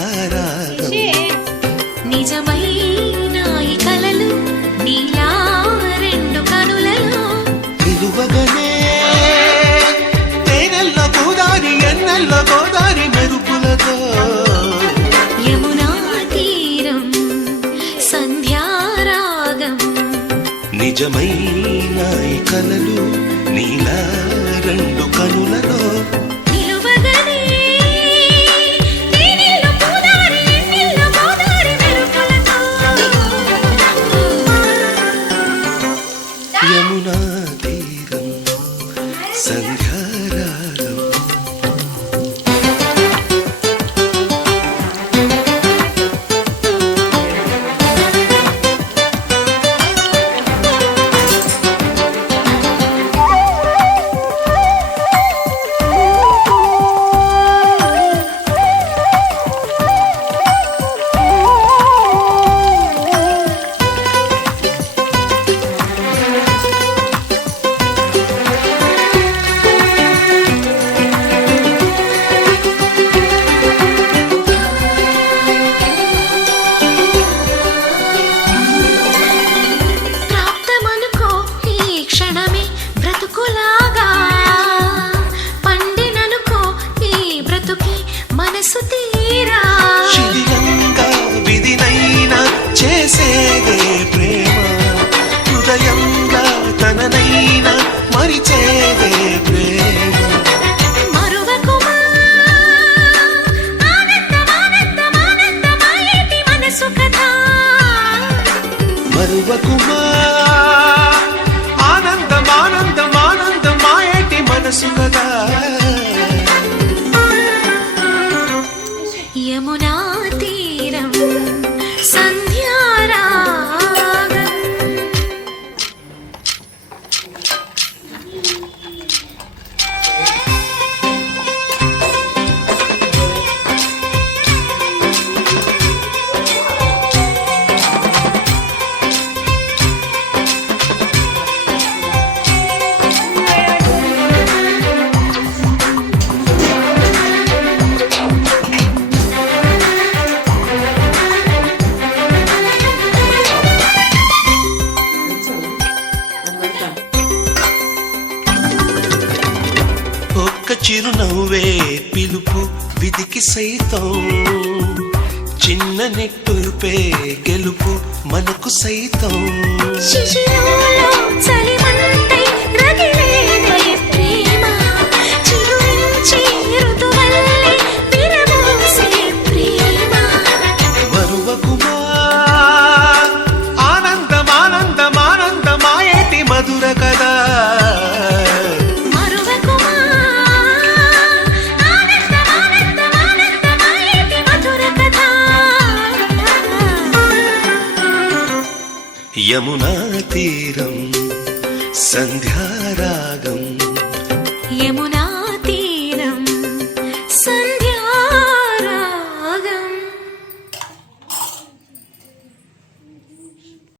సంధ్యారాగం నిజమైన ఈ కలలు నీలా రెండు కనులలో నిలువగనే తేనెల్ల గోదారి ఎన్నెల్ల గోదారి మెరుపులతో యమునా తీరం సంధ్యారాగం నిజమైన ఈ కలలు నీలా రెండు కనులలో యమునా తీరం సంధ్యారాగం శిథిలంగా విధినైనా చేసేదే ప్రేమ హృదయంగా తననైనా మరిచేదే ప్రేమ మరువకుమా ఆనందమానందమానందమాయేటి మనసు కదా యమునా తీరం సంధ్యారాగం చిరునవ్వే పిలుపు విధికి సైతం చిన్న నెట్టుపే గెలుపు మనకు సైతం శిశిరంలో చలిమంటై రగిలేదే ప్రేమ చిరుమించి ఋతువల్లే విరబూసే ప్రేమ మరువకుమా ఆనందమానందమానందమాయేటి మధుర కదా యమునా తీరం సంధ్యారాగం యమునా